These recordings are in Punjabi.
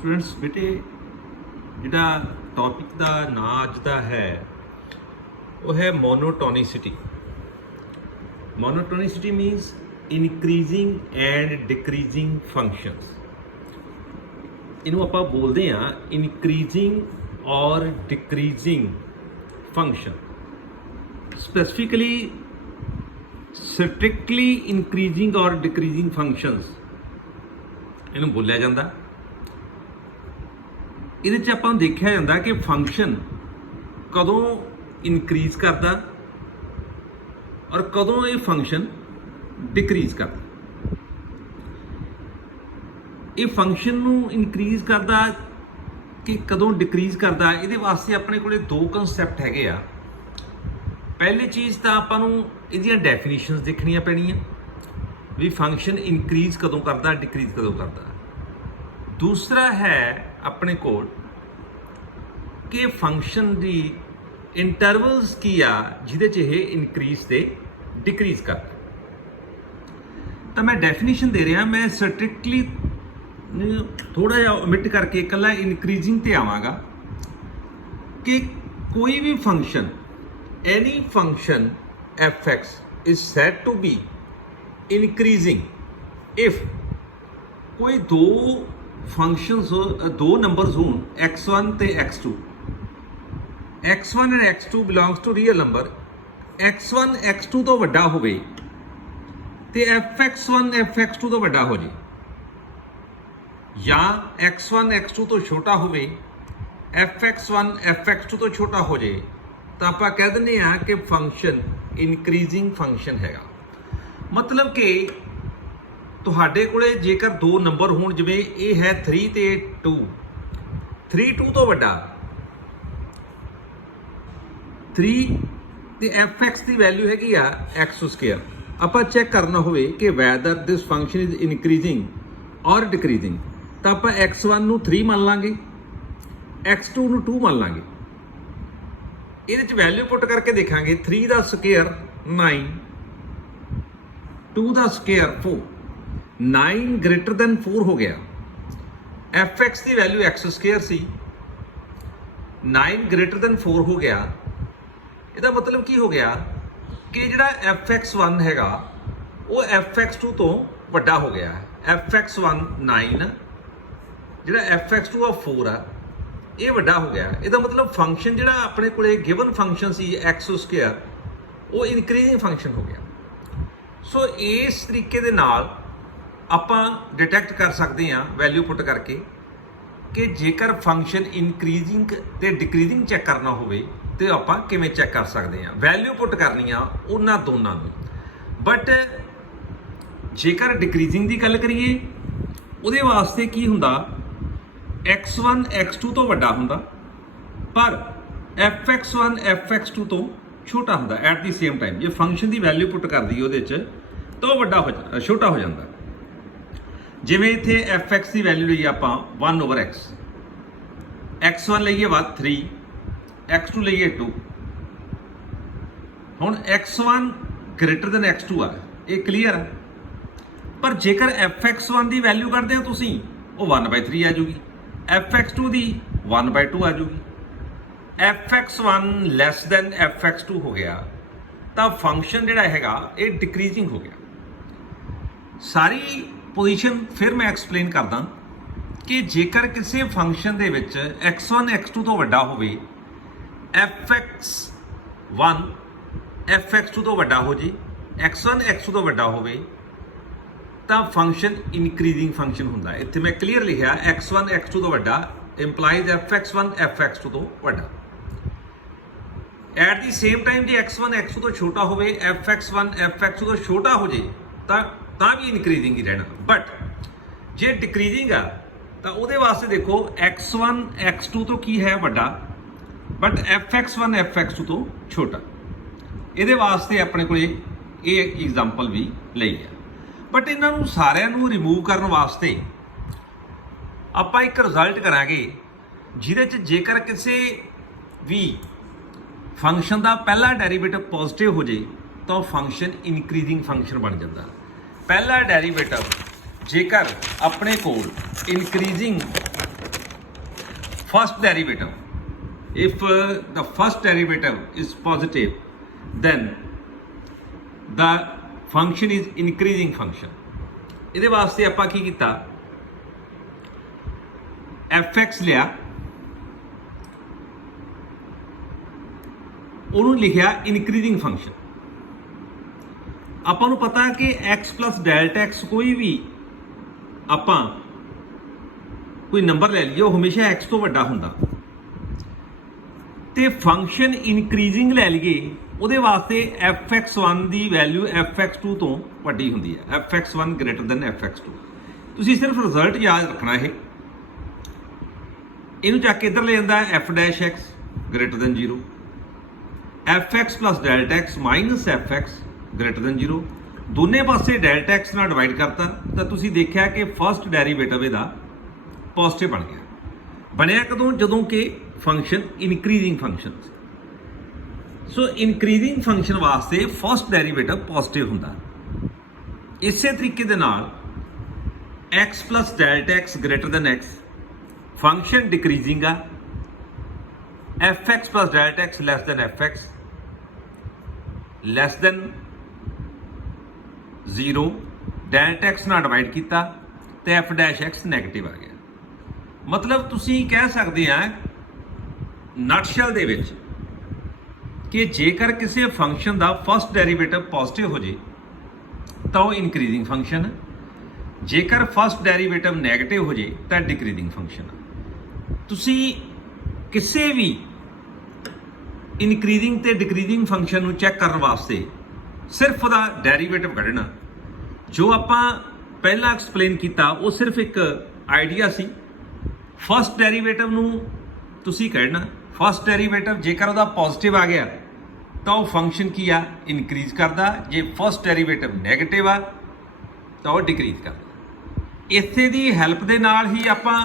स्टूडेंट्स बेटे जिहड़ा टॉपिक का नाम अज का है वो है monotonicity. Monotonicity मीनस increasing and decreasing functions. इनू आपां बोलते हैं इनक्रीजिंग और डिक्रीजिंग फंक्शन। स्पैसिफिकली स्ट्रिक्टली इनक्रीजिंग और डिक्रीजिंग फंक्शनस इनू बोलिया जाता। ਇਹਦੇ 'ਚ ਆਪਾਂ ਨੂੰ ਦੇਖਿਆ ਜਾਂਦਾ ਕਿ ਫੰਕਸ਼ਨ ਕਦੋਂ ਇਨਕਰੀਜ਼ ਕਰਦਾ ਔਰ ਕਦੋਂ ਇਹ ਫੰਕਸ਼ਨ ਡਿਕਰੀਜ਼ ਕਰਦਾ। ਇਹ ਫੰਕਸ਼ਨ ਨੂੰ ਇਨਕਰੀਜ਼ ਕਰਦਾ ਕਿ ਕਦੋਂ ਡਿਕਰੀਜ਼ ਕਰਦਾ, ਇਹਦੇ ਵਾਸਤੇ ਆਪਣੇ ਕੋਲੇ ਦੋ ਕਨਸੈਪਟ ਹੈਗੇ ਆ। ਪਹਿਲੀ ਚੀਜ਼ ਤਾਂ ਆਪਾਂ ਨੂੰ ਇਹਦੀਆਂ ਡੈਫੀਨੇਸ਼ਨਸ ਦੇਖਣੀਆਂ ਪੈਣੀਆਂ ਵੀ ਫੰਕਸ਼ਨ ਇਨਕਰੀਜ਼ ਕਦੋਂ ਕਰਦਾ, ਡਿਕਰੀਜ਼ ਕਦੋਂ ਕਰਦਾ। दूसरा है अपने कोल कि फंक्शन की इंटरवल्स की आ जिहदे च यह इनक्रीज ते डिक्रीज करता। तो मैं डेफिनेशन दे रहा, मैं स्ट्रिक्टली थोड़ा जिहा ओमिट करके इकल्ला इनक्रीजिंग ते आवांगा कि कोई भी function any function F X is said to be increasing if कोई दो फंक्शनस दो नंबरस हो x1 ते x2, x1 and x2 belongs to real number, x1 x2 तो वड्डा होवे ते fx1 fx2 तो वड्डा हो जे, या x1 x2 तो छोटा होवे fx1 fx2 तो छोटा हो जे, तो आप कह दिंदे आ कि फंक्शन इनक्रीजिंग फंक्शन हैगा। मतलब कि ਤੁਹਾਡੇ ਕੋਲੇ ਜੇਕਰ ਦੋ ਨੰਬਰ ਹੋਣ, ਜਿਵੇਂ ਇਹ ਹੈ 3 ਤੇ 2, 3 2 ਤੋਂ ਵੱਡਾ, 3 ਤੇ fx ਦੀ ਵੈਲਿਊ ਹੈਗੀ ਆ x²। ਆਪਾਂ ਚੈੱਕ ਕਰਨਾ ਹੋਵੇ ਕਿ weather this function is increasing or ਡਿਕਰੀਜ਼ਿੰਗ, ਤਾਂ ਆਪਾਂ x1 ਨੂੰ 3 ਮੰਨ ਲਾਂਗੇ, x2 ਨੂੰ 2 ਮੰਨ ਲਾਂਗੇ। ਇਹਦੇ ਚ ਵੈਲਿਊ ਪੁੱਟ ਕਰਕੇ ਦੇਖਾਂਗੇ 3 ਦਾ ਸਕੁਅਰ 9, 2 ਦਾ ਸਕੁਅਰ 4, 9 ग्रेटर दैन 4 हो गया। एफ एक्स की वैल्यू x² सी, 9 ग्रेटर दैन 4 हो गया। ਇਹਦਾ मतलब की हो गया कि ਜਿਹੜਾ fx1 हैगा वो fx2 तो ਵੱਡਾ हो गया है। fx1 9, ਜਿਹੜਾ fx2 ਆ 4 ਆ, ਇਹ ਵੱਡਾ ਹੋ ਗਿਆ। ਇਹਦਾ मतलब ਫੰਕਸ਼ਨ ਜਿਹੜਾ ਆਪਣੇ ਕੋਲੇ ਗਿਵਨ ਫੰਕਸ਼ਨ ਸੀ x² ਉਹ ਇਨਕਰੀਜ਼ਿੰਗ ਫੰਕਸ਼ਨ ਹੋ ਗਿਆ। ਸੋ ਇਸ ਤਰੀਕੇ ਦੇ ਨਾਲ ਆਪਾਂ ਡਿਟੈਕਟ ਕਰ ਸਕਦੇ ਹਾਂ ਵੈਲਿਊ ਪੁੱਟ ਕਰਕੇ ਕਿ ਜੇਕਰ ਫੰਕਸ਼ਨ ਇਨਕਰੀਜ਼ਿੰਗ ਤੇ ਡਿਕਰੀਜ਼ਿੰਗ ਚੈੱਕ ਕਰਨਾ ਹੋਵੇ ਤੇ ਆਪਾਂ ਕਿਵੇਂ ਚੈੱਕ ਕਰ ਸਕਦੇ ਹਾਂ। ਵੈਲਿਊ ਪੁੱਟ ਕਰਨੀ ਆ ਉਹਨਾਂ ਦੋਨਾਂ ਨੂੰ। ਬਟ ਜੇਕਰ ਡਿਕਰੀਜ਼ਿੰਗ ਦੀ ਗੱਲ ਕਰੀਏ ਉਹਦੇ ਵਾਸਤੇ ਕੀ ਹੁੰਦਾ, x1 x2 ਤੋਂ ਵੱਡਾ ਹੁੰਦਾ ਪਰ fx1 fx2 ਤੋਂ ਛੋਟਾ ਹੁੰਦਾ ਐਟ ਦੀ ਸੇਮ ਟਾਈਮ। ਜੇ ਫੰਕਸ਼ਨ ਦੀ ਵੈਲਿਊ ਪੁੱਟ ਕਰਦੀ ਉਹਦੇ 'ਚ ਤਾਂ ਉਹ ਛੋਟਾ ਹੋ ਜਾਂਦਾ। ਜਿਵੇਂ ਇੱਥੇ fx ਦੀ ਵੈਲਿਊ ਲਈ ਆਪਾਂ 1/x, x1 ਲਈਏ 3, x2 ਲਈਏ 2। ਹੁਣ x1 ਗ੍ਰੇਟਰ ਦੈਨ x2 ਆ, ਇਹ ਕਲੀਅਰ ਆ। ਪਰ ਜੇਕਰ fx1 ਦੀ ਵੈਲਿਊ ਕੱਢਦੇ ਹੋ ਤੁਸੀਂ ਉਹ 1/3 ਆ ਜੂਗੀ, fx2 ਦੀ 1/2 ਆ ਜੂਗੀ। fx1 ਲੈਸ ਦੈਨ fx2 ਹੋ ਗਿਆ ਤਾਂ ਫੰਕਸ਼ਨ ਜਿਹੜਾ ਹੈਗਾ ਇਹ ਡਿਕਰੀਜ਼ਿੰਗ ਹੋ ਗਿਆ। ਸਾਰੀ ਪੋਜੀਸ਼ਨ ਫਿਰ ਮੈਂ ਐਕਸਪਲੇਨ ਕਰਦਾ ਕਿ ਜੇਕਰ ਕਿਸੇ ਫੰਕਸ਼ਨ ਦੇ ਵਿੱਚ x1 x2 ਤੋਂ ਵੱਡਾ ਹੋਵੇ, fx1 fx2 ਤੋਂ ਵੱਡਾ ਹੋ ਜੇ, x1 x2 ਤੋਂ ਵੱਡਾ ਹੋਵੇ ਤਾਂ ਫੰਕਸ਼ਨ ਇਨਕਰੀਜ਼ਿੰਗ ਫੰਕਸ਼ਨ ਹੁੰਦਾ। ਇੱਥੇ ਮੈਂ ਕਲੀਅਰ ਲਿਖਿਆ x1 x2 ਤੋਂ ਵੱਡਾ ਇੰਪਲਾਈਜ਼ fx1 fx2 ਤੋਂ ਵੱਡਾ। ਐਟ ਦੀ ਸੇਮ ਟਾਈਮ ਜੇ x1 x2 ਤੋਂ ਛੋਟਾ ਹੋਵੇ, fx1 fx2 ਤੋਂ ਛੋਟਾ ਹੋ ਜੇ ਤਾਂ ਵੀ ਇਨਕਰੀਜ਼ਿੰਗ ਹੀ ਰਹਿਣਾ। ਬਟ ਜੇ ਡਿਕਰੀਜ਼ਿੰਗ ਆ ਤਾਂ ਉਹਦੇ ਵਾਸਤੇ ਦੇਖੋ x1 x2 ਤੋਂ ਕੀ ਹੈ ਵੱਡਾ, ਬਟ fx1 fx2 ਤੋਂ ਛੋਟਾ। ਇਹਦੇ ਵਾਸਤੇ ਆਪਣੇ ਕੋਲੇ ਇਹ ਐਗਜ਼ਾਮਪਲ ਵੀ ਲਈ ਹੈ। ਬਟ ਇਹਨਾਂ ਨੂੰ ਸਾਰਿਆਂ ਨੂੰ ਰਿਮੂਵ ਕਰਨ ਵਾਸਤੇ ਆਪਾਂ ਇੱਕ ਰਿਜ਼ਲਟ ਕਰਾਂਗੇ ਜਿਹਦੇ 'ਚ ਜੇਕਰ ਕਿਸੇ ਵੀ ਫੰਕਸ਼ਨ ਦਾ ਪਹਿਲਾ ਡੈਰੀਵੇਟਿਵ ਪੋਜ਼ਿਟਿਵ ਹੋ ਜੇ ਤਾਂ ਉਹ ਫੰਕਸ਼ਨ ਇਨਕਰੀਜ਼ਿੰਗ ਫੰਕਸ਼ਨ ਬਣ ਜਾਂਦਾ। ਪਹਿਲਾ ਡੈਰੀਵੇਟਿਵ ਜੇਕਰ ਆਪਣੇ ਕੋਲ increasing first derivative, if the first derivative is positive, then the function is increasing function. ਇਹਦੇ ਵਾਸਤੇ ਆਪਾਂ ਕੀ ਕੀਤਾ, fx ਲਿਆ, ਉਹਨੂੰ ਲਿਖਿਆ ਇਨਕਰੀਜ਼ਿੰਗ ਫੰਕਸ਼ਨ। ਆਪਾਂ ਨੂੰ ਪਤਾ ਕਿ x ਪਲਸ ਡੈਲਟਾ x ਕੋਈ ਵੀ ਆਪਾਂ ਕੋਈ ਨੰਬਰ ਲੈ ਲਈਏ ਉਹ ਹਮੇਸ਼ਾ x ਤੋਂ ਵੱਡਾ ਹੁੰਦਾ, ਤੇ ਫੰਕਸ਼ਨ ਇਨਕਰੀਜ਼ਿੰਗ ਲੈ ਲਈਏ ਉਹਦੇ ਵਾਸਤੇ fx1 ਦੀ ਵੈਲਿਊ fx2 ਤੋਂ ਵੱਡੀ ਹੁੰਦੀ ਹੈ, fx1 ਗ੍ਰੇਟਰ ਦੈਨ fx2। ਤੁਸੀਂ ਸਿਰਫ ਰਿਜ਼ਲਟ ਯਾਦ ਰੱਖਣਾ, ਇਹਨੂੰ ਚੱਕ ਕੇ ਇੱਧਰ ਲੈ ਜਾਂਦਾ f dash x greater than 0, fx plus delta x minus fx greater than 0। ਦੋਨੇ ਪਾਸੇ ਡੈਲਟਾ x ਨਾਲ ਡਿਵਾਈਡ ਕਰਤਾ ਤਾਂ ਤੁਸੀਂ ਦੇਖਿਆ ਕਿ ਫਸਟ ਡੈਰੀਵੇਟਿਵ ਇਹਦਾ ਪੋਜ਼ਿਟਿਵ ਬਣ ਗਿਆ। ਬਣਿਆ ਕਦੋਂ, ਜਦੋਂ ਕਿ ਫੰਕਸ਼ਨ ਇਨਕਰੀਜ਼ਿੰਗ ਫੰਕਸ਼ਨ ਸੀ। ਸੋ ਇਨਕਰੀਜ਼ਿੰਗ ਫੰਕਸ਼ਨ ਵਾਸਤੇ ਫਸਟ ਡੈਰੀਵੇਟਿਵ ਪੋਜ਼ਿਟਿਵ ਹੁੰਦਾ। ਇਸੇ ਤਰੀਕੇ ਦੇ ਨਾਲ x plus delta x greater than x function decreasing ਆ, fx plus delta x less than fx less than 0, delta x ਨਾਲ ਡਿਵਾਈਡ ਕੀਤਾ ਤੇ f ਡੈਸ਼ x ਨੈਗੇਟਿਵ ਆ ਗਿਆ। ਮਤਲਬ ਤੁਸੀਂ ਕਹਿ ਸਕਦੇ ਆ ਨਟਸ਼ੈਲ ਦੇ ਵਿੱਚ ਕਿ ਜੇਕਰ ਕਿਸੇ ਫੰਕਸ਼ਨ ਦਾ ਫਸਟ ਡੈਰੀਵੇਟਿਵ ਪੋਜ਼ਿਟਿਵ ਹੋ ਜੇ ਤਾਂ ਉਹ ਇਨਕਰੀਜ਼ਿੰਗ ਫੰਕਸ਼ਨ ਹੈ, ਜੇਕਰ ਫਸਟ ਡੈਰੀਵੇਟਿਵ ਨੈਗੇਟਿਵ ਹੋ ਜੇ ਤਾਂ ਡਿਕਰੀਜ਼ਿੰਗ ਫੰਕਸ਼ਨ ਹੈ। ਤੁਸੀਂ ਕਿਸੇ ਵੀ ਇਨਕਰੀਜ਼ਿੰਗ ਤੇ ਡਿਕਰੀਜ਼ਿੰਗ ਫੰਕਸ਼ਨ ਨੂੰ ਚੈੱਕ ਕਰਨ ਵਾਸਤੇ ਸਿਰਫ ਉਹਦਾ ਡੈਰੀਵੇਟਿਵ ਕੱਢਣਾ। ਜੋ ਆਪਾਂ ਪਹਿਲਾਂ ਐਕਸਪਲੇਨ ਕੀਤਾ ਉਹ ਸਿਰਫ ਇੱਕ ਆਈਡੀਆ ਸੀ। ਫਸਟ ਡੈਰੀਵੇਟਿਵ ਨੂੰ ਤੁਸੀਂ ਕੱਢਣਾ, ਫਸਟ ਡੈਰੀਵੇਟਿਵ ਜੇਕਰ ਉਹਦਾ ਪੋਜ਼ਿਟਿਵ ਆ ਗਿਆ ਤਾਂ ਉਹ ਫੰਕਸ਼ਨ ਕੀ ਆ, ਇਨਕਰੀਜ਼ ਕਰਦਾ, ਜੇ ਫਸਟ ਡੈਰੀਵੇਟਿਵ ਨੈਗੇਟਿਵ ਆ ਤਾਂ ਉਹ ਡਿਕਰੀਜ਼ ਕਰਦਾ। ਇਸੇ ਦੀ ਹੈਲਪ ਦੇ ਨਾਲ ਹੀ ਆਪਾਂ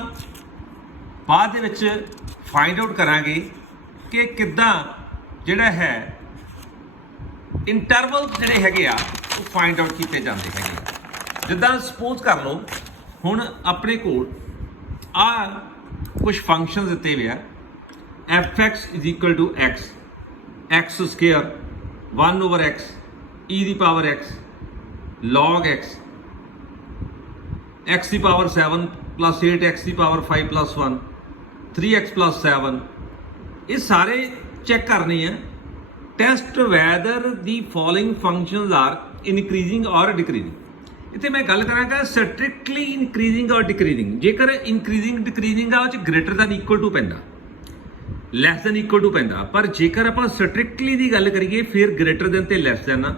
ਬਾਅਦ ਦੇ ਵਿੱਚ ਫਾਈਂਡ ਆਊਟ ਕਰਾਂਗੇ ਕਿ ਕਿੱਦਾਂ ਜਿਹੜਾ ਹੈ ਇੰਟਰਵਲ ਜਿਹੜੇ ਹੈਗੇ ਆ ਉਹ ਫਾਈਂਡ ਆਊਟ ਕੀਤੇ ਜਾਂਦੇ ਹੈਗੇ ਆ। ਜਿੱਦਾਂ ਸਪੋਜ਼ ਕਰ ਲਓ ਹੁਣ ਆਪਣੇ ਕੋਲ ਆ ਕੁਝ ਫੰਕਸ਼ਨ ਦਿੱਤੇ ਹੋਏ ਆ, fx is equal to x, x square 1 over x e the power x log x, x the power 7 plus 8 x the power 5 plus 1 3x plus 7। ਇਹ ਸਾਰੇ ਚੈੱਕ ਕਰਨੇ ਆ, test whether the following functions are increasing or decreasing. ਇੱਥੇ ਮੈਂ ਗੱਲ ਕਰਾਂਗਾ ਸਟ੍ਰਿਕਟਲੀ ਇਨਕਰੀਜ਼ਿੰਗ ਔਰ ਡਿਕਰੀਜ਼ਿੰਗ। ਜੇਕਰ ਇਨਕਰੀਜ਼ਿੰਗ ਡਿਕਰੀਜ਼ਿੰਗ ਆ ਉਹ 'ਚ ਗ੍ਰੇਟਰ ਦੈਨ ਇਕੁਅਲ ਟੂ ਪੈਂਦਾ, ਲੈਸ ਦੈਨ ਇਕੁਅਲ ਟੂ ਪੈਂਦਾ। ਪਰ ਜੇਕਰ ਆਪਾਂ ਸਟ੍ਰਿਕਟਲੀ ਦੀ ਗੱਲ ਕਰੀਏ ਫਿਰ ਗ੍ਰੇਟਰ ਦੈਨ ਤੇ ਲੈਸ ਦੈਨ ਆ,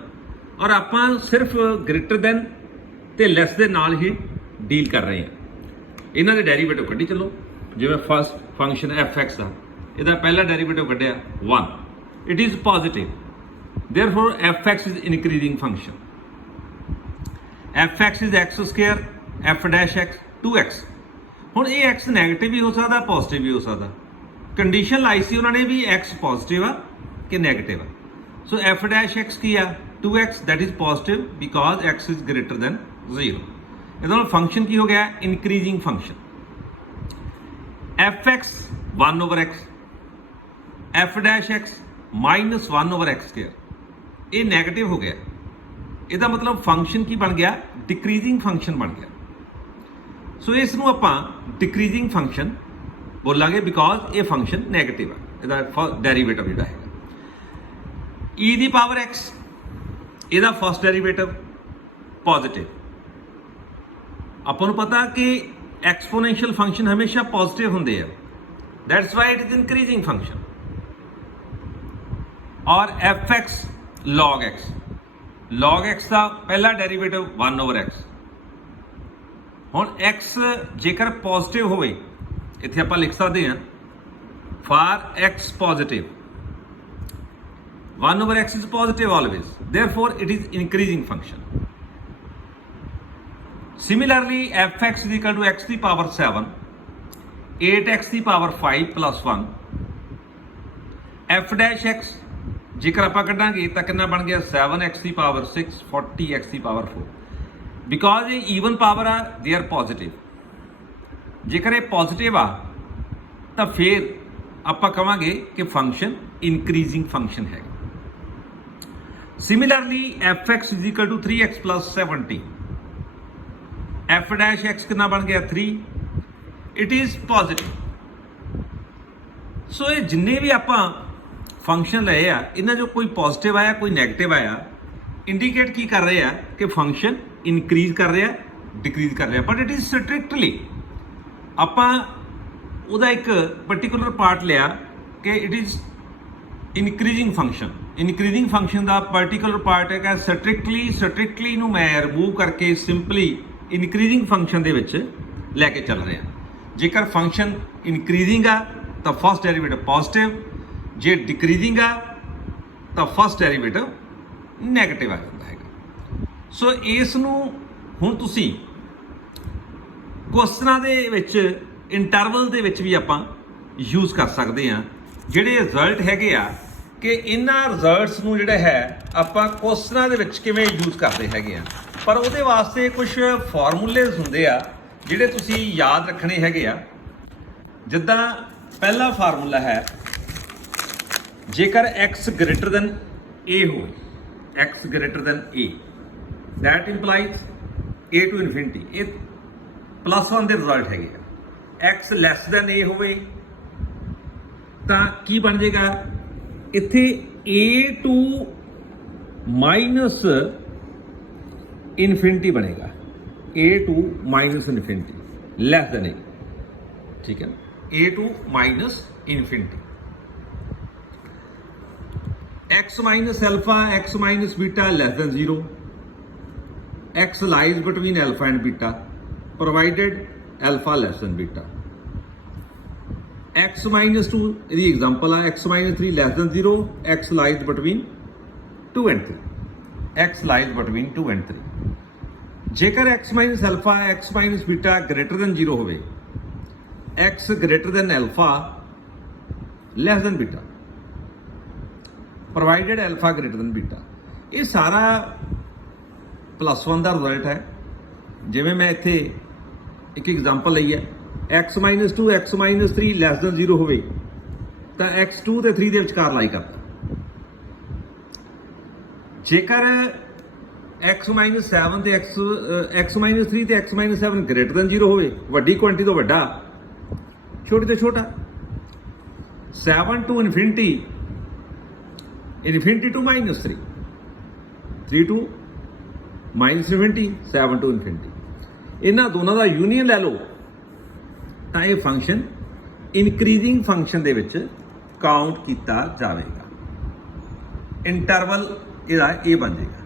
ਔਰ ਆਪਾਂ ਸਿਰਫ ਗ੍ਰੇਟਰ ਦੈਨ ਤੇ ਲੈਸ ਦੇ ਨਾਲ ਹੀ ਡੀਲ ਕਰ ਰਹੇ ਹਾਂ। ਇਹਨਾਂ ਦੇ ਡੈਰੀਵੇਟਿਵ ਕੱਢੀ ਚੱਲੋ। ਜਿਵੇਂ ਫਸਟ ਫੰਕਸ਼ਨ fx ਦਾ, ਇਹਦਾ ਪਹਿਲਾ ਡੈਰੀਵੇਟਿਵ ਕੱਢਿਆ 1, it is positive, therefore fx is increasing function, fx is x square f dash x 2x। ਹੁਣ ਇਹ x ਨੈਗੇਟਿਵ ਵੀ ਹੋ ਸਕਦਾ, ਪੋਜ਼ਿਟਿਵ ਵੀ ਹੋ ਸਕਦਾ। ਕੰਡੀਸ਼ਨ ਲਾਈ ਸੀ ਉਹਨਾਂ ਨੇ ਵੀ x ਪੋਜ਼ਿਟਿਵ ਆ ਕਿ ਨੈਗੇਟਿਵ ਆ। ਸੋ f dash x ਕੀ ਆ 2x, that is positive because x is greater than 0। ਇਹਦਾ ਨਾਲ ਫੰਕਸ਼ਨ ਕੀ ਹੋ ਗਿਆ, increasing function. fx 1 over x, f dash x minus 1 over x square, ਇਹ ਨੈਗੇਟਿਵ ਹੋ ਗਿਆ। ਇਹਦਾ ਮਤਲਬ ਫੰਕਸ਼ਨ ਕੀ ਬਣ ਗਿਆ, ਡਿਕਰੀਜ਼ਿੰਗ ਫੰਕਸ਼ਨ ਬਣ ਗਿਆ। ਸੋ ਇਸ ਨੂੰ ਆਪਾਂ ਡਿਕਰੀਜ਼ਿੰਗ ਫੰਕਸ਼ਨ ਬੋਲਾਂਗੇ ਬਿਕੋਜ਼ ਇਹ ਫੰਕਸ਼ਨ ਨੈਗੇਟਿਵ ਆ, ਇਹਦਾ ਡੈਰੀਵੇਟਿਵ ਜਿਹੜਾ ਹੈਗਾ e ਦੀ ਪਾਵਰ x, ਇਹਦਾ ਫਸਟ ਡੈਰੀਵੇਟਿਵ ਪੋਜ਼ਿਟਿਵ। ਆਪਾਂ ਨੂੰ ਪਤਾ ਕਿ ਐਕਸਪੋਨੈਂਸ਼ੀਅਲ ਫੰਕਸ਼ਨ ਹਮੇਸ਼ਾ ਪੋਜ਼ਿਟਿਵ ਹੁੰਦੇ ਆ, that's why it is increasing function. ਔਰ fx log x, log x ਦਾ ਪਹਿਲਾ ਡੈਰੀਵੇਟਿਵ 1 over x। ਹੁਣ x ਜੇਕਰ ਪੋਜ਼ਿਟਿਵ ਹੋਵੇ ਇੱਥੇ ਆਪਾਂ ਲਿਖ ਸਕਦੇ ਹਾਂ for x positive, 1 over x is positive always, therefore it is increasing function. Similarly fx is equal to x the power 7, 8x the power 5 plus 1, f dash x ਜੇਕਰ ਆਪਾਂ ਕੱਢਾਂਗੇ ਤਾਂ ਕਿੰਨਾ ਬਣ ਗਿਆ 7x the power 6, 40x the power 4। Because ਇਹ ਈਵਨ ਪਾਵਰ ਆ, ਦੇ ਆਰ ਪੋਜ਼ਿਟਿਵ। ਜੇਕਰ ਇਹ ਪੋਜ਼ਿਟਿਵ ਆ ਤਾਂ ਫਿਰ ਆਪਾਂ ਕਵਾਂਗੇ ਕਿ ਫੰਕਸ਼ਨ ਇਨਕਰੀਜ਼ਿੰਗ ਫੰਕਸ਼ਨ ਹੈ। Similarly fx is equal to 3x plus 70, f dash x ਕਿੰਨਾ ਬਣ ਗਿਆ 3, ਇਟ ਇਜ਼ ਪੋਜ਼ਿਟਿਵ। ਸੋ ਇਹ ਜਿੰਨੇ ਵੀ ਆਪਾਂ ਫੰਕਸ਼ਨ ਲਏ ਆ ਇਹਨਾਂ ਚੋਂ ਕੋਈ ਪੋਜ਼ਿਟਿਵ ਆਇਆ ਕੋਈ ਨੈਗੇਟਿਵ ਆਇਆ, ਇੰਡੀਕੇਟ ਕੀ ਕਰ ਰਹੇ ਆ ਕਿ ਫੰਕਸ਼ਨ ਇਨਕਰੀਜ਼ ਕਰ ਰਿਹਾ ਡਿਕਰੀਜ਼ ਕਰ ਰਿਹਾ, ਬਟ ਇਟ ਇਜ਼ ਸਟ੍ਰਿਕਟਲੀ ਆਪਾਂ ਉਹਦਾ ਇੱਕ ਪਾਰਟਿਕੂਲਰ ਪਾਰਟ ਲਿਆ ਕਿ it is increasing function. Increasing function the particular part ਹੈ ਕਿ ਸਟ੍ਰਿਕਟਲੀ ਨੂੰ ਮੈਂ ਰਿਮੂਵ ਕਰਕੇ ਸਿੰਪਲੀ ਇਨਕਰੀਜ਼ਿੰਗ ਫੰਕਸ਼ਨ ਦੇ ਵਿੱਚ ਲੈ ਕੇ ਚੱਲ ਰਿਹਾ। ਜੇਕਰ ਫੰਕਸ਼ਨ ਇਨਕਰੀਜ਼ਿੰਗ ਆ ਤਾਂ ਫਸਟ ਡੈਰੀਵੇਟਿਵ ਪੋਜ਼ਿਟਿਵ, ਜੇ ਡਿਕਰੀਜ਼ਿੰਗ ਆ ਤਾਂ ਫਸਟ ਡੈਰੀਵੇਟਿਵ ਨੈਗੇਟਿਵ ਆ ਜਾਂਦਾ ਹੈਗਾ। ਸੋ ਇਸ ਨੂੰ ਹੁਣ ਤੁਸੀਂ ਕੁਐਸਚਨਾਂ ਦੇ ਵਿੱਚ ਇੰਟਰਵਲ ਦੇ ਵਿੱਚ ਵੀ ਆਪਾਂ ਯੂਜ਼ ਕਰ ਸਕਦੇ ਹਾਂ। ਜਿਹੜੇ ਰਿਜ਼ਲਟ ਹੈਗੇ ਆ ਕਿ ਇਹਨਾਂ ਰਿਜ਼ਲਟਸ ਨੂੰ ਜਿਹੜਾ ਹੈ ਆਪਾਂ ਕੁਐਸਚਨਾਂ ਦੇ ਵਿੱਚ ਕਿਵੇਂ ਯੂਜ਼ ਕਰਦੇ ਹੈਗੇ ਆ, ਪਰ ਉਹਦੇ ਵਾਸਤੇ ਕੁਝ ਫਾਰਮੂਲੇਜ਼ ਹੁੰਦੇ ਆ ਜਿਹੜੇ ਤੁਸੀਂ ਯਾਦ ਰੱਖਣੇ ਹੈਗੇ ਆ। ਜਿੱਦਾਂ ਪਹਿਲਾ ਫਾਰਮੂਲਾ ਹੈ, ਜੇਕਰ x greater than a ਹੋਵੇ, x greater than a, that implies a to infinity, ਇਹ +1 ਦੇ ਰਿਜ਼ਲਟ ਹੈਗੇ ਆ। x less than a ਹੋਵੇ ਤਾਂ ਕੀ ਬਣ ਜਾਏਗਾ, ਇੱਥੇ a to minus infinity ਬਣੇਗਾ, a to minus infinity, less than a, ਠੀਕ ਹੈ, a to minus infinity। x minus alpha, x minus beta less than 0, x lies between alpha and beta provided alpha less than beta। x minus 2 ਇਹਦੀ एग्जांपल ਆ, x minus 3 less than 0, x lies between 2 and 3, x lies between 2 and 3। ਜੇਕਰ x minus alpha, x minus beta greater than 0 ਹੋਵੇ, x greater than alpha less than beta provided alpha greater than beta, ਇਹ ਸਾਰਾ +1 ਦਾ ਰਿਜ਼ਲਟ ਹੈ। ਜਿਵੇਂ ਮੈਂ ਇੱਥੇ ਇੱਕ ਐਗਜ਼ਾਮਪਲ ਲਈ ਹੈ, x minus 2, x minus 3 less than 0 ਹੋਵੇ ਤਾਂ x 2 ਤੇ 3 ਦੇ ਵਿਚਕਾਰ ਲਾਈ ਕਰਦਾ। ਜੇਕਰ x minus 7 ਤੇ x minus 3 ਤੇ x minus 7 greater than 0 ਹੋਵੇ, ਵੱਡੀ ਕੁਆਂਟੀਟੀ ਤੋਂ ਵੱਡਾ ਛੋਟੀ ਤੋਂ ਛੋਟਾ, 7 to infinity, infinity to minus 3, 3 to minus infinity, 7 to infinity, ਇਹਨਾਂ ਦੋਨਾਂ ਦਾ ਯੂਨੀਅਨ ਲੈ ਲਓ ਤਾਂ ਇਹ ਫੰਕਸ਼ਨ ਇਨਕਰੀਜ਼ਿੰਗ ਫੰਕਸ਼ਨ ਦੇ ਵਿੱਚ ਕਾਊਂਟ ਕੀਤਾ ਜਾਵੇਗਾ। ਇੰਟਰਵਲ ਇਹਦਾ ਇਹ ਬਣ ਜਾਏਗਾ।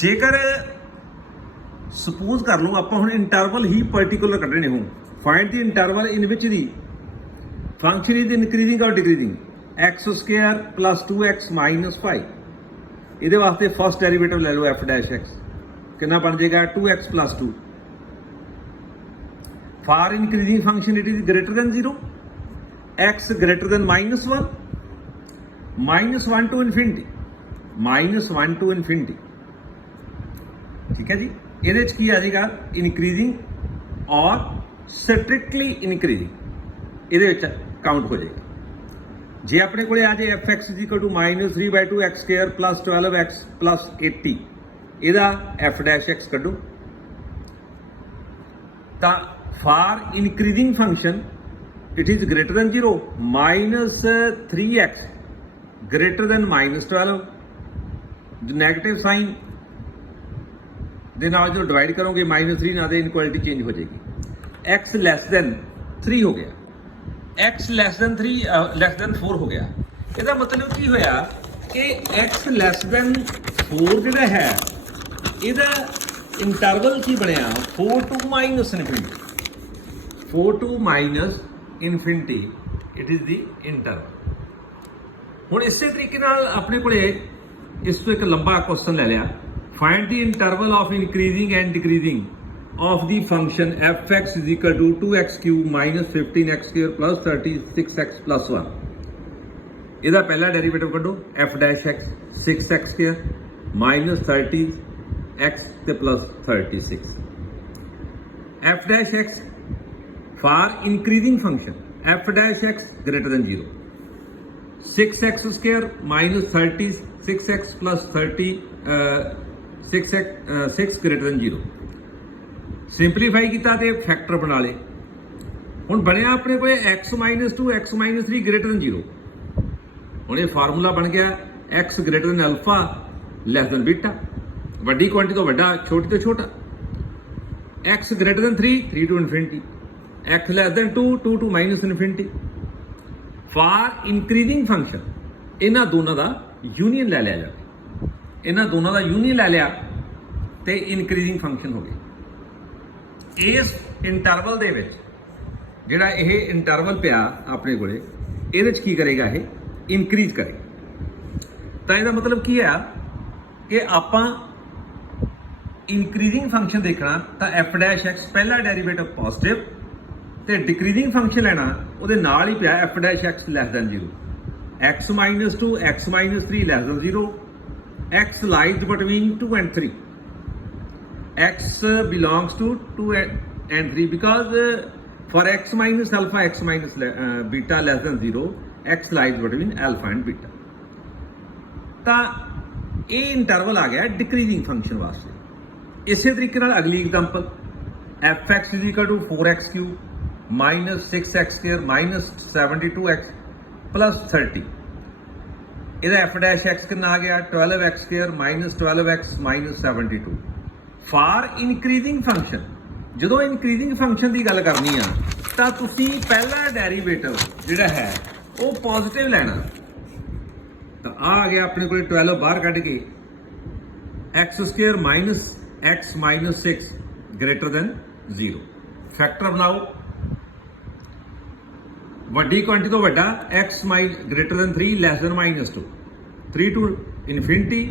ਜੇਕਰ ਸਪੋਜ਼ ਕਰ ਲਓ ਆਪਾਂ ਹੁਣ ਇੰਟਰਵਲ ਹੀ ਪਾਰਟਿਕੂਲਰ ਕੱਢਣੇ ਹੋਣ, find the interval in which the function is increasing or ਡਿਕਰੀਜ਼ਿੰਗ, x² plus 2x minus 5, ਇਹਦੇ ਵਾਸਤੇ ਫਸਟ ਡੈਰੀਵੇਟਿਵ ਲੈ ਲਓ f dash x, ਕਿੰਨਾ ਬਣ ਜਾਏਗਾ 2x plus 2। for increasing function it is greater than 0, x greater than minus 1, minus 1 to infinity, minus 1 to infinity, ਠੀਕ ਹੈ ਜੀ। ਇਹਦੇ ਚ ਕੀ ਆ ਜਾਏਗਾ, ਇਨਕਰੀਜ਼ਿੰਗ ਔਰ ਸਟ੍ਰਿਕਟਲੀ ਇਨਕਰੀਜ਼ਿੰਗ ਇਹਦੇ ਵਿੱਚ ਕਾਊਂਟ ਹੋ ਜਾਏਗਾ। ਜੇ ਆਪਣੇ ਕੋਲੇ ਆ ਜਾਏ fx -3/2 x² plus 12x plus 80, ਇਹਦਾ f dash x ਕੱਢੋ ਤਾਂ for increasing function it is greater than 0, minus 3x greater than minus 12, negative sign ਦੇ ਨਾਲ ਜਦੋਂ ਡਿਵਾਈਡ ਕਰੋਗੇ -3 ਨਾਲ ਦੇ ਇਨਕੁਐਲਿਟੀ ਚੇਂਜ ਹੋ ਜਾਏਗੀ। x less than 3 ਹੋ ਗਿਆ, x less than 3 less than 4 ਹੋ ਗਿਆ। ਇਹਦਾ ਮਤਲਬ ਕੀ ਹੋਇਆ ਕਿ x less than 4 ਜਿਹੜਾ ਹੈ ਇਹਦਾ ਇੰਟਰਵਲ ਕੀ ਬਣਿਆ, 4 to minus infinity, 4 to minus infinity, it is the interval। ਹੁਣ ਇਸੇ ਤਰੀਕੇ ਨਾਲ ਆਪਣੇ ਕੋਲੇ ਇਸ ਤੋਂ ਇੱਕ ਲੰਬਾ ਕੁਐਸਚਨ ਲੈ ਲਿਆ, find the interval of increasing and decreasing of the function fx is equal to 2x cube minus 15x square plus 36x plus 1। ਇਹਦਾ ਪਹਿਲਾ ਡੈਰੀਵੇਟਿਵ ਕੱਢੋ, f dash x 6x square minus 30x ਤੇ plus 36, f dash x for increasing function F dash x greater than 0, 6x square minus 30 6x plus 30 6 greater than 0। Simplify ਕੀਤਾ ਤੇ ਫੈਕਟਰ ਬਣਾ ਲਏ। ਹੁਣ ਬਣਿਆ ਆਪਣੇ ਕੋਲ x minus 2 x minus 3 greater than 0। ਹੁਣ ਇਹ ਫਾਰਮੂਲਾ ਬਣ ਗਿਆ x greater than alpha less than beta, ਵੱਡੀ ਕੁਆਂਟੀਟੀ ਤੋਂ ਵੱਡਾ ਛੋਟੀ ਤੋਂ ਛੋਟਾ। x greater than 3 3 to infinity, x less than 2 2 to minus infinity. For increasing function ਇਹਨਾਂ ਦੋਨਾਂ ਦਾ ਯੂਨੀਅਨ ਲੈ ਲਿਆ ਜਾਵੇ, ਇਹਨਾਂ ਦੋਨਾਂ ਦਾ ਯੂਨੀਅਨ ਲੈ ਲਿਆ ਤੇ ਇਨਕਰੀਜ਼ਿੰਗ ਫੰਕਸ਼ਨ ਹੋ ਗਿਆ। ਇਸ ਇੰਟਰਵਲ ਦੇ ਵਿੱਚ ਜਿਹੜਾ ਇਹ ਇੰਟਰਵਲ ਪਿਆ ਆਪਣੇ ਕੋਲੇ, ਇਹਦੇ 'ਚ ਕੀ ਕਰੇਗਾ, ਇਹ ਇਨਕਰੀਜ਼ ਕਰੇਗਾ। ਤਾਂ ਇਹਦਾ ਮਤਲਬ ਕੀ ਆ ਕਿ ਆਪਾਂ ਇਨਕਰੀਜ਼ਿੰਗ ਫੰਕਸ਼ਨ ਦੇਖਣਾ ਤਾਂ f ਡੈਸ਼ x ਪਹਿਲਾ ਡੈਰੀਵੇਟਿਵ ਪੋਜ਼ਿਟਿਵ ਤੇ ਡਿਕਰੀਜ਼ਿੰਗ ਫੰਕਸ਼ਨ ਲੈਣਾ, ਉਹਦੇ ਨਾਲ ਹੀ ਪਿਆ f dash x less than 0, x minus 2 x minus 3 less than 0, x lies between 2 and 3, x belongs to 2 and 3 because for x minus alpha x minus beta less than 0 x lies between alpha and beta। ਤਾਂ ਇਹ ਇੰਟਰਵਲ ਆ ਗਿਆ ਡਿਕਰੀਜ਼ਿੰਗ ਫੰਕਸ਼ਨ ਵਾਸਤੇ। ਇਸੇ ਤਰੀਕੇ ਨਾਲ ਅਗਲੀ example fx = 4x cube minus 6x square minus 72x plus 30। ਇਹਦਾ f dash x ਕਿੰਨਾ ਆ ਗਿਆ 12x square minus 12x minus 72। For increasing function, ਜਦੋਂ ਇਨਕਰੀਜ਼ਿੰਗ ਫੰਕਸ਼ਨ ਦੀ ਗੱਲ ਕਰਨੀ ਆ ਤਾਂ ਤੁਸੀਂ ਪਹਿਲਾ ਡੈਰੀਵੇਟਿਵ ਜਿਹੜਾ ਹੈ ਉਹ ਪੋਜ਼ਿਟਿਵ ਲੈਣਾ। ਤਾਂ ਆ ਗਿਆ ਆਪਣੇ ਕੋਲ 12 ਬਾਹਰ ਕੱਢ ਕੇ x square minus x minus 6 greater than 0। Factor ਬਣਾਓ, ਵੱਡੀ ਕੁਆਂਟੀਟੀ ਤੋਂ ਵੱਡਾ x greater than 3 less than minus 2, 3 to infinity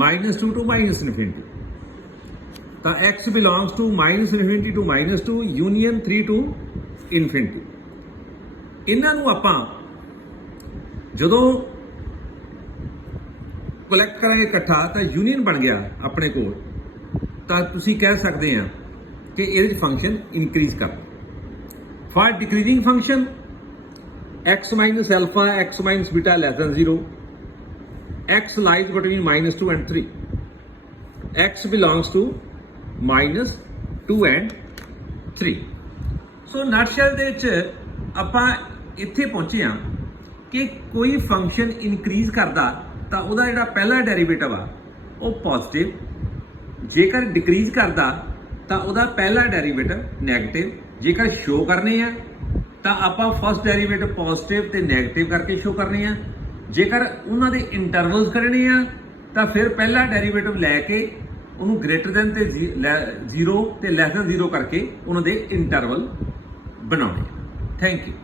minus 2 to minus infinity. ਤਾਂ x belongs to minus infinity to minus 2 union 3 to infinity. ਇਹਨਾਂ ਨੂੰ ਆਪਾਂ ਜਦੋਂ ਕਲੈਕਟ ਕਰਾਂਗੇ ਇਕੱਠਾ ਤਾਂ ਯੂਨੀਅਨ ਬਣ ਗਿਆ ਆਪਣੇ ਕੋਲ, ਤਾਂ ਤੁਸੀਂ ਕਹਿ ਸਕਦੇ ਆ ਕਿ ਇਹਦੇ 'ਚ ਫੰਕਸ਼ਨ ਇਨਕਰੀਜ਼ ਕਰ। For decreasing function x minus alpha x minus beta less than 0, x lies between minus 2 and 3, x belongs to minus 2 and 3। ਸੋ ਨਟਸ਼ੈਲ ਦੇ ਵਿੱਚ ਆਪਾਂ ਇੱਥੇ ਪਹੁੰਚੇ ਹਾਂ ਕਿ ਕੋਈ ਫੰਕਸ਼ਨ ਇਨਕਰੀਜ਼ ਕਰਦਾ ਤਾਂ ਉਹਦਾ ਜਿਹੜਾ ਪਹਿਲਾ ਡੈਰੀਵੇਟਿਵ ਆ ਉਹ ਪੋਜ਼ਿਟਿਵ, ਜੇਕਰ ਡਿਕਰੀਜ਼ ਕਰਦਾ ਤਾਂ ਉਹਦਾ ਪਹਿਲਾ ਡੈਰੀਵੇਟਿਵ ਨੈਗੇਟਿਵ। ਜੇਕਰ ਸ਼ੋ ਕਰਨੇ ਆ ਤਾਂ ਆਪਾਂ ਫਸਟ ਡੈਰੀਵੇਟਿਵ ਪੋਜ਼ਿਟਿਵ ਤੇ ਨੈਗੇਟਿਵ ਕਰਕੇ ਸ਼ੋ ਕਰਨੇ ਆ। ਜੇਕਰ ਉਹਨਾਂ ਦੇ ਇੰਟਰਵਲਸ ਕੱਢਣੇ ਆ ਤਾਂ ਫਿਰ ਪਹਿਲਾ ਡੈਰੀਵੇਟਿਵ ਲੈ ਕੇ ਉਹਨੂੰ ਗ੍ਰੇਟਰ ਦੈਨ ਤੇ 0 ਤੇ ਲੈਸ ਦੈਨ 0 ਕਰਕੇ ਉਹਨਾਂ ਦੇ ਇੰਟਰਵਲ ਬਣਾਉਣੇ। Thank you.